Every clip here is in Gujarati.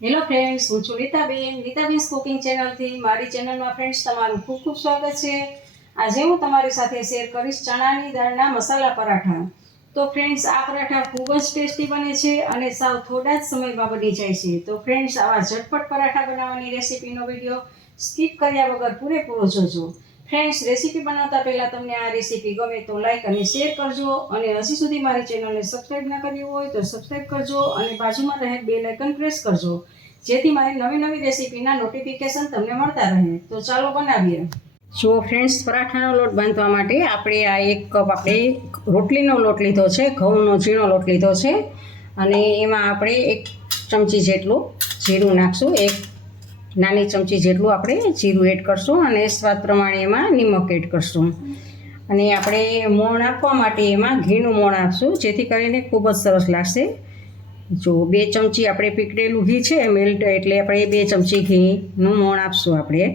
હેલો ફ્રેન્ડ્સ, હું છું લીતાબેન કુકિંગ ચેનલથી. મારી ચેનલમાં ફ્રેન્ડ્સ તમારું ખૂબ ખૂબ સ્વાગત છે. આજે હું તમારી સાથે શેર કરીશ ચણાની દાળના મસાલા પરાઠા. તો ફ્રેન્ડ્સ, આ પરાઠા ખૂબ જ ટેસ્ટી બને છે અને સાવ થોડા જ સમયમાં બની જાય છે. તો ફ્રેન્ડ્સ, આવા ઝટપટ પરાઠા બનાવવાની રેસીપીનો વિડીયો સ્કીપ કર્યા વગર પૂરેપૂરો જોજો. ફ્રેન્ડ્સ, રેસીપી બનાવતા પહેલાં તમને આ રેસીપી ગમે તો લાઈક અને શેર કરજો, અને હજી સુધી મારી ચેનલને સબસ્ક્રાઈબ ના કરી હોય તો સબસ્ક્રાઈબ કરજો અને બાજુમાં રહેલ બેલ આઇકન પ્રેસ કરજો, જેથી મારી નવી નવી રેસીપીના નોટિફિકેશન તમને મળતા રહે. તો ચાલો બનાવીએ. જો ફ્રેન્ડ્સ, પરાઠાનો લોટ બાંધવા માટે આપણે આ 1 કપ આપણે રોટલીનો લોટ લીધો છે, ઘઉંનો ઝીણો લોટ લીધો છે, અને એમાં આપણે 1 ચમચી જેટલું જીરું નાખશું. 1 નાની ચમચી જેટલું આપણે જીરું એડ કરશું અને સ્વાદ પ્રમાણે એમાં નિમક એડ કરશું. અને આપણે મોણ નાખવા માટે એમાં ઘીનું મોણ આપશું, જેથી કરીને ખૂબ જ સરસ લાગશે. જો 2 ચમચી આપણે પીકળેલું ઘી છે મેલ્ટ, એટલે આપણે 2 ચમચી ઘીનું મોણ આપશું આપણે.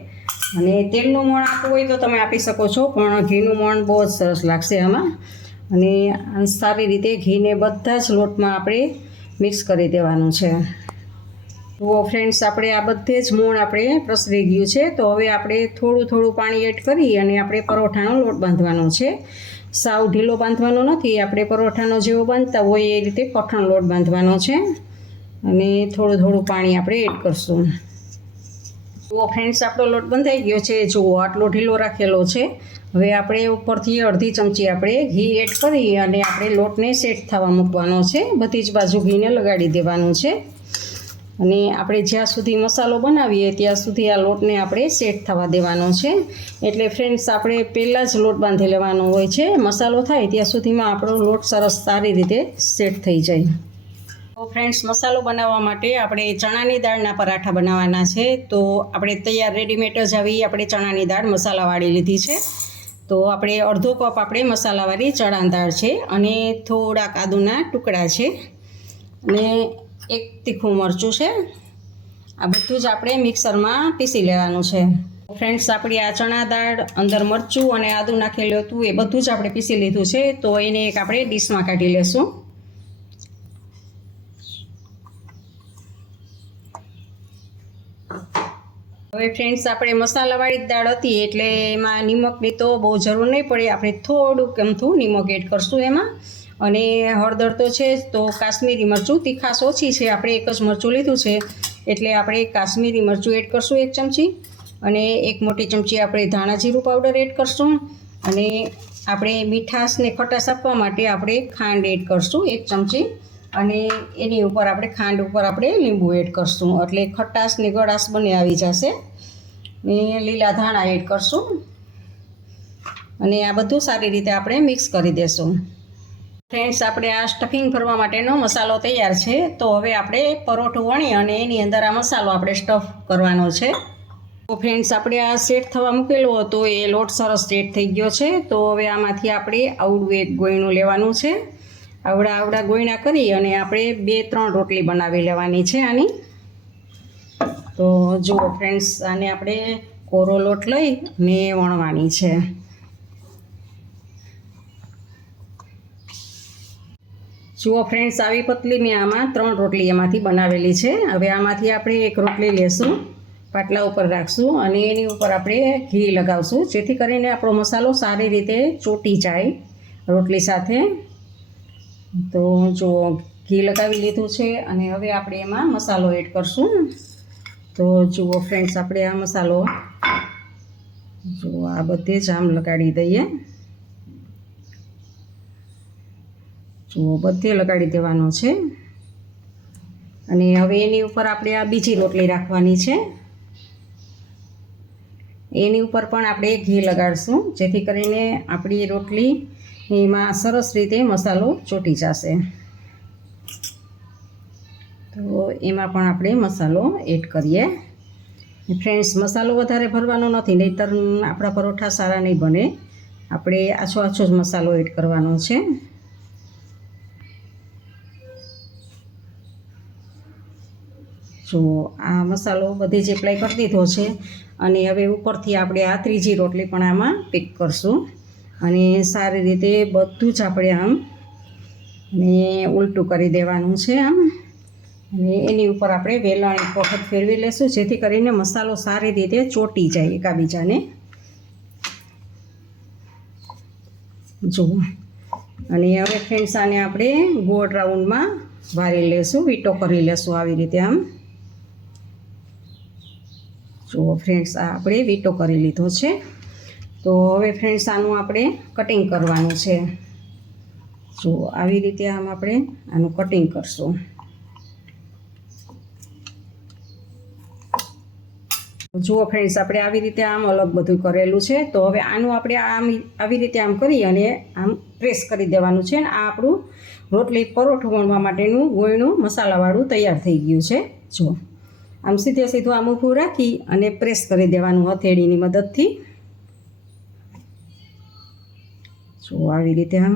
અને તેલનું મોણ આપવું હોય તો તમે આપી શકો છો, પણ ઘીનું મોણ બહુ જ સરસ લાગશે આમાં. અને સારી રીતે ઘીને બધા જ લોટમાં આપણે મિક્સ કરી દેવાનું છે. તો ફ્રેન્ડ્સ, આપણે આ બધે જ મોણ આપણે પ્રસરી ગયું છે. તો હવે આપણે થોડું થોડું પાણી એડ કરી અને આપણે પરોઠાનો લોટ બાંધવાનો છે. સાવ ઢીલો બાંધવાનો નથી, આપણે પરોઠાનો જેવો બાંધતા હોય એ રીતે કઠણ લોટ બાંધવાનો છે. અને થોડું થોડું પાણી આપણે એડ કરશું. તો ફ્રેન્ડ્સ, આપણો લોટ બંધાઈ ગયો છે. જુઓ, આટલો ઢીલો રાખેલો છે. હવે આપણે ઉપરથી અડધી ચમચી આપણે ઘી એડ કરી અને આપણે લોટને સેટ થવા મૂકવાનો છે. બધી જ બાજુ ઘીને લગાડી દેવાનું છે. અને આપણે જ્યાં સુધી મસાલો બનાવીએ ત્યાં સુધી આ લોટને આપણે સેટ થવા દેવાનો છે. એટલે ફ્રેન્ડ્સ, આપણે પહેલાં જ લોટ બાંધી લેવાનો હોય છે. મસાલો થાય ત્યાં સુધીમાં આપણો લોટ સરસ સારી રીતે સેટ થઈ જાય. તો ફ્રેન્ડ્સ, મસાલો બનાવવા માટે આપણે ચણાની દાળના પરાઠા બનાવવાના છે. તો આપણે તૈયાર રેડીમેડ જ આવી આપણે ચણાની દાળ મસાલાવાળી લીધી છે. તો આપણે અડધો કપ આપણે મસાલાવાળી ચણાની દાળ છે, અને થોડાક આદુના ટુકડા છે, અને 1 તીખું મરચું છે. આ બધું જ આપણે મિક્સરમાં પીસી લેવાનું છે. ફ્રેન્ડ્સ, આપણી આ ચણા દાળ અંદર મરચું અને આદું નાખેલું હતું એ બધું જ આપણે પીસી લીધું છે. તો એને એક આપણે ડીશમાં કાઢી લેશું. હવે ફ્રેન્ડ્સ, આપણે મસાલાવાળી દાળ હતી એટલે એમાં નિમકની તો બહુ જરૂર નહીં પડે. આપણે થોડુંક અમથું નિમક એડ કરશું એમાં. અને હળદર તો છે જ, તો કાશ્મીરી મરચું, તીખાશ ઓછી છે, આપણે 1 જ મરચું લીધું છે એટલે આપણે કાશ્મીરી મરચું એડ કરશું 1 ચમચી. અને 1 મોટી ચમચી આપણે ધાણા જીરું પાવડર એડ કરશું. અને આપણે મીઠાશને ખટાશ આપવા માટે આપણે ખાંડ એડ કરશું 1 ચમચી. અને એની ઉપર આપણે ખાંડ ઉપર આપણે લીંબુ એડ કરશું, એટલે ખટાશ ને ગળાશ બંને આવી જશે. ને લીલા ધાણા એડ કરશું. અને આ બધું સારી રીતે આપણે મિક્સ કરી દેશું. ફ્રેન્ડ્સ, આપણે આ સ્ટફિંગ ભરવા માટેનો મસાલો તૈયાર છે. તો હવે આપણે પરોઠું વણી અને એની અંદર આ મસાલો આપણે સ્ટફ કરવાનો છે. તો ફ્રેન્ડ્સ, આપણે આ સેટ થવા મૂકેલો હતો એ લોટ સરસ સેટ થઈ ગયો છે. તો હવે આમાંથી આપણે આવડું 1 ગોયણું લેવાનું છે. આવડા ગોયણા કરી અને આપણે 2-3 રોટલી બનાવી લેવાની છે આની. તો જુઓ ફ્રેન્ડ્સ, આને આપણે કોરો લોટ લઈ ને વણવાની છે. જુઓ ફ્રેન્ડ્સ, આવી પતલી મેં આમાં 3 રોટલી એમાંથી બનાવેલી છે. હવે આમાંથી આપણે 1 રોટલી લેશું, પાટલા ઉપર રાખશું અને એની ઉપર આપણે ઘી લગાવશું, જેથી કરીને આપણો મસાલો સારી રીતે ચોંટી જાય રોટલી સાથે. તો જુઓ, ઘી લગાવી લીધું છે અને હવે આપણે એમાં મસાલો એડ કરશું. તો જુઓ ફ્રેન્ડ્સ, આપણે આ મસાલો જુઓ આ બધે જ આમ લગાડી દઈએ. જુઓ, બધે લગાડી દેવાનો છે. અને હવે એની ઉપર આપણે આ બીજી રોટલી રાખવાની છે. એની ઉપર પણ આપણે ઘી લગાડશું, જેથી કરીને આપણી રોટલી એમાં સરસ રીતે મસાલો ચોંટી જશે. તો એમાં પણ આપણે મસાલો એડ કરીએ. ફ્રેન્ડ્સ, મસાલો વધારે ભરવાનો નથી, નહીંતર આપણા પરોઠા સારા નહીં બને. આપણે આછો આછો જ મસાલો એડ કરવાનો છે. જો આ મસાલો બધી જ એપ્લાય કરી દીધો છે. અને હવે ઉપરથી આપણે આ ત્રીજી રોટલી પણ આમાં પીક કરશું. અને સારી રીતે બધું જ આપણે આમ ને ઉલટું કરી દેવાનું છે આમ. અને એની ઉપર આપણે વેલણ એક વખત ફેરવી લેશું, જેથી કરીને મસાલો સારી રીતે ચોંટી જાય એકાબીજાને. જુઓ. અને હવે ફ્રેન્ડ્સ આને આપણે ગોળ રાઉન્ડમાં વારી લેશું, વીંટો કરી લેશું આવી રીતે આમ. જુઓ ફ્રેન્ડ્સ, આ આપણે વીંટો કરી લીધો છે. તો હવે ફ્રેન્ડ્સ આનું આપણે કટિંગ કરવાનું છે. જુઓ આવી રીતે આમ આપણે આનું કટિંગ કરશું. જુઓ ફ્રેન્ડ્સ, આપણે આવી રીતે આમ અલગ બધું કરેલું છે. તો હવે આનું આપણે આમ આવી રીતે આમ કરી અને આમ પ્રેસ કરી દેવાનું છે. આ આપણું રોટલી પરોઠું વણવા માટેનું ગોળનું મસાલાવાળું તૈયાર થઈ ગયું છે. જુઓ આમ સીધે સીધું આમ ઊભું રાખી અને પ્રેસ કરી દેવાનું હથેળીની મદદથી. જુઓ આવી રીતે આમ.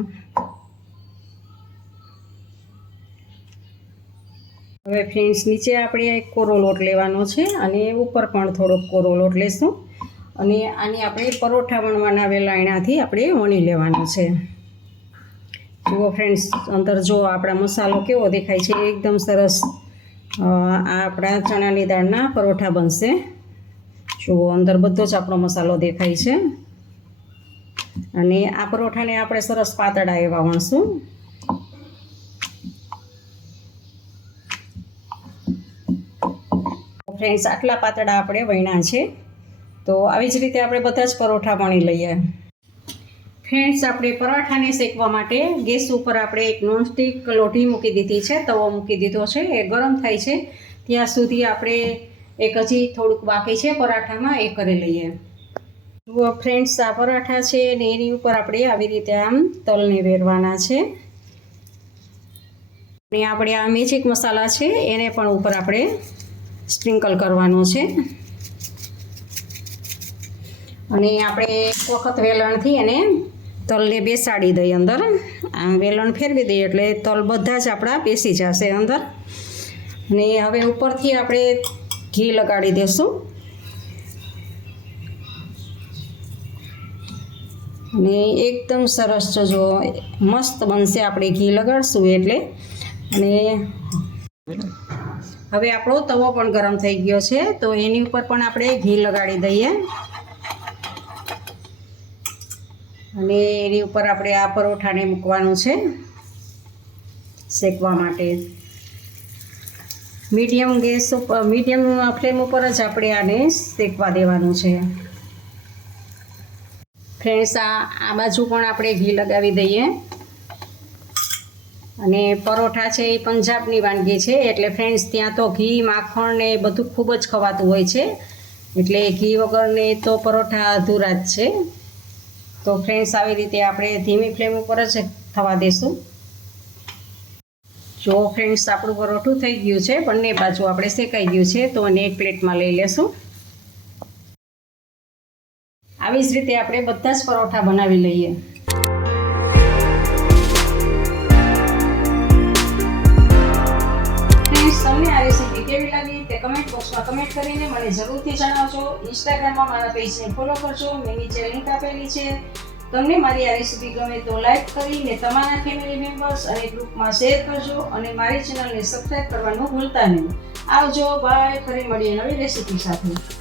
હવે ફ્રેન્ડ્સ, નીચે આપણે એક કોરો લોટ લેવાનો છે અને ઉપર પણ થોડોક કોરો લોટ લેશું. અને આની આપણે પરોઠા વણવાના વેલાણાથી આપણે વણી લેવાનું છે. જુઓ ફ્રેન્ડ્સ, અંદર જો આપણા મસાલો કેવો દેખાય છે, એકદમ સરસ આપણા ચણાની દાળના પરોઠા બનશે. જુઓ અંદર બધો જ આપણો મસાલો દેખાય છે. અને આ પરોઠાને આપણે સરસ પાતળા એવા વણશું. ફ્રેન્ડ્સ, આટલા પાતળા આપણે વણ્યા છે. તો આવી જ રીતે આપણે બધા જ પરોઠા વણી લઈએ. ફ્રેન્ડ્સ, આપણે પરાઠાને શેકવા માટે ગેસ ઉપર આપણે એક નોનસ્ટિક લોઢી મૂકી દીધી છે, તવો મૂકી દીધો છે. એ ગરમ થાય છે ત્યાં સુધી આપણે એક હજી થોડુંક બાકી છે પરાઠામાં, એ કરી લઈએ. જુઓ ફ્રેન્ડ્સ, આ પરાઠા છે ને એની ઉપર આપણે આવી રીતે આમ તલને વેરવાના છે. અને આપણે આ મેજિક મસાલા છે એને પણ ઉપર આપણે સ્પ્રિંકલ કરવાનો છે. અને આપણે એક વખત વેલણથી એને તલને બેસાડી દઈએ અંદર. આમ વેલણ ફેરવી દઈએ એટલે તલ બધા જ આપણા બેસી જશે અંદર. અને હવે ઉપરથી આપણે ઘી લગાડી દઈશું. અને એકદમ સરસ જો મસ્ત બનશે આપણે ઘી લગાડશું એટલે. અને હવે આપણો તવો પણ ગરમ થઈ ગયો છે, તો એની ઉપર પણ આપણે ઘી લગાડી દઈએ. અને એની ઉપર આપણે આ પરોઠાને મૂકવાનું છે શેકવા માટે. મીડિયમ ગેસ ઉપર, મીડિયમ ફ્લેમ ઉપર જ આપણે આને શેકવા દેવાનું છે. ફ્રેન્ડ્સ, આ બાજુ પણ આપણે ઘી લગાવી દઈએ. અને પરોઠા છે એ પંજાબની વાનગી છે, એટલે ફ્રેન્ડ્સ ત્યાં તો ઘી, માખણ ને બધું ખૂબ જ ખવાતું હોય છે. એટલે ઘી વગરને તો પરોઠા અધૂરા જ છે. તો ફ્રેન્ડ્સ, આવી રીતે આપણે ધીમી ફ્લેમ ઉપર જ થવા દેશું. જો ફ્રેન્ડ્સ, આપણું પરોઠું થઈ ગયું છે, બંને બાજુ આપણે શેકાઈ ગયું છે. તો એને એક પ્લેટમાં લઈ લેશું. આવી જ રીતે આપણે બધા જ પરોઠા બનાવી લઈએ. તમને આ રેસીપી કેવી લાગી તે કમેન્ટ બોક્સમાં કમેન્ટ કરીને મને જરૂરથી જણાવજો. ઇન્સ્ટાગ્રામમાં મારા પેજને ફોલો કરજો, મેં નીચે લિંક આપેલી છે. તમને મારી આ રેસીપી ગમે તો લાઈક કરીને તમારા ફેમિલી મેમ્બર્સ અને ગ્રુપમાં શેર કરજો. અને મારી ચેનલને સબસ્ક્રાઈબ કરવાનું ભૂલતા નહીં. આવજો, બાય. ફરી મળીએ નવી રેસીપી સાથે.